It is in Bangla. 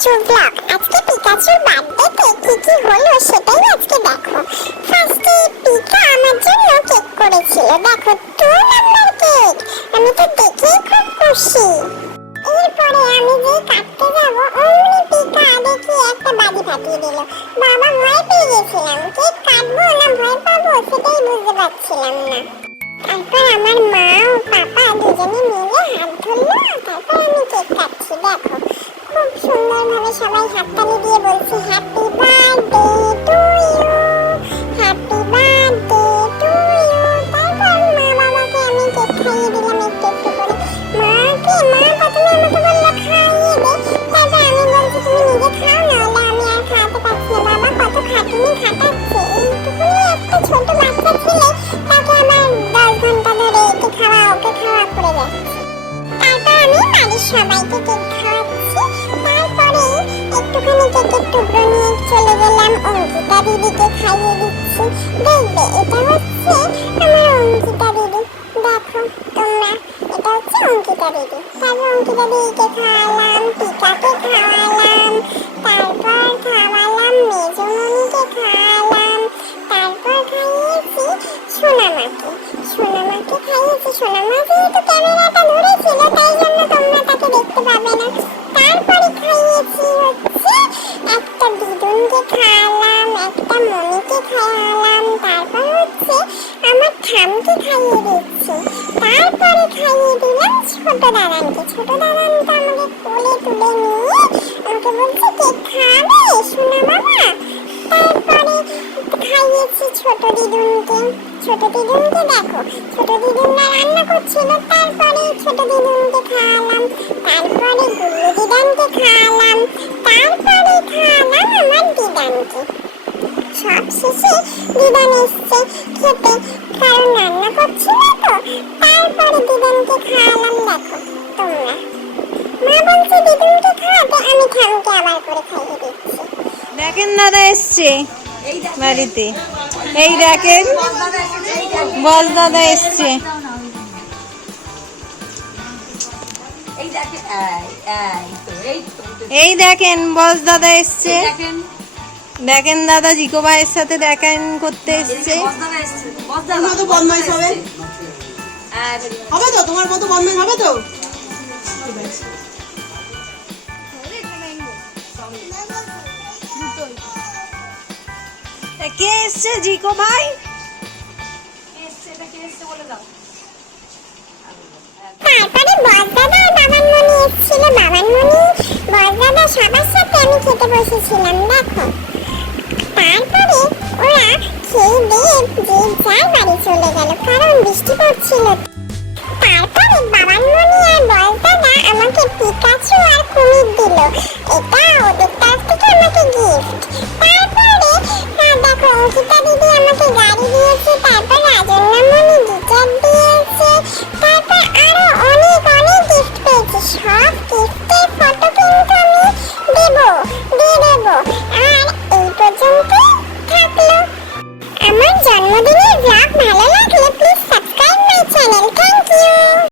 Pikachu blog. আজকে পিকাচুর বার্থডেতে কি কি হলো সেটাই আজকে দেখো। ফার্স্টে পিকা আমার জন্য কেক করেছিল, দেখো 2 নাম্বার কেক। আমি তো দেখেই খুব খুশি। এরপরে আমি যে কাটতে যাব অমনি পিকা দেখি একটা বাজি ফাটিয়ে দিল। বাবা, ভয় পেয়ে গেছিলাম, কেক কাটবো না ভয় পাবো সেটাই বুঝতে পারছিলাম না। তারপর আমার মা ও পাপা দুজনে মিলে হাত ধরলো, তারপর আমি কেক কাটছি। দেখো খুব সুন্দরভাবে সবাই হাততালি দিয়ে বলছে happy birthday to you, happy birthday to you. তারপর মা বাবাকে আমি কেক খাইয়ে দিলাম একটু একটু করে। মা প্রথমে আমাকে বললো খাইয়ে দে, তারপর আমি বলছি তুমি নিজে খাও, নাহলে আমি আর খাওয়াতে পারছি না। বাবা কত খাটুনি খাটাচ্ছে, এইটুকুনি একটা ছোট বাচ্চা ছেলে তাকে আমার 10 ঘন্টা ধরে একে খাওয়া ওকে খাওয়া করে যাচ্ছে। তারপর আমি বাড়ির সবাইকে কেক খাওয়াচ্ছি। তারপরে একটুখানি কেকের টুকরো নিয়ে চলে গেলাম অঙ্কিতা দিদিকে খাইয়ে দিচ্ছি। দেখবে এটা হচ্ছে আমার অঙ্কিতা দিদি, দেখো তোমরা, এটা হচ্ছে অঙ্কিতা দিদি। তারপর অঙ্কিতা দিদিকে খাওয়ালাম, পিকাকে খাওয়ালাম, তারপর খাওয়ালাম মেজমণিকে খাওয়ালাম, তারপর খাইয়েছি সোনামাকে। সোনামাকে খাইয়েছি, সোনামা যেহেতু ক্যামেরাটা ধরেছিল তাই জন্য তোমরা তাকে দেখতে পাবে না। তারপরে খাইয়েছি হচ্ছে একটা দিদুনকে খাওয়ালাম, একটা মনিকে খাওয়ালাম, তারপর হচ্ছে আমার ঠামকে খাইয়ে দিচ্ছি। তারপরে খাইয়ে দিলাম ছোট দাদানকে। ছোট দাদানটা আমাকে কোলে তুলে নিয়ে আমাকে বলছে কেক খাবে সোনা মামা। তারপরে খাইয়েছি ছোট দিদুনকে। ছোট দিদুনকে দেখো, ছোট দিদুনরা রান্না করছিল, তারপরে ছোট দিদুনকে খাওয়ালাম, তারপরে গুল্লু দিদানকে খাওয়ালাম, তারপরে খাওয়ালাম আমার দিদানকে। সব শেষে দিদান এসছে খেতে, কারণ রান্না করছিল তো। তারপরে দিদানকে খাওয়ালাম, দেখো তোমরা। মা বলছে দিদুনকে খাওয়াতে, আমি ঠামকে আবার করে খাইয়ে দিচ্ছি। দেখেন দাদা এসছে বাড়িতে, এই দেখেন বস দাদা এসছে। এই দেখেন বস দাদা এসছে, দেখেন দাদা জিকো ভাইয়ের সাথে দেখা করতে এসছে। হবে তো তোমার মতো বন্ধন হবে তো? কে এসছে জিকো ভাই? তারপরে বড়দাদা আর বাবানমণি এসেছিল। বাবানমণি বড়দাদা সবার সাথে আমি খেতে বসেছিলাম, দেখো। তারপরে ওরা খেয়ে দিয়ে যে যার বাড়ি চলে গেল, কারণ বৃষ্টি পড়ছিল। তারপরে বাবানমণি আর বড়দাদা আমাকে পিকাচু আর কুমির দিল, এটা ওদের তরফ থেকে আমাকে গিফট। তারপরে দেখো অঙ্কিতা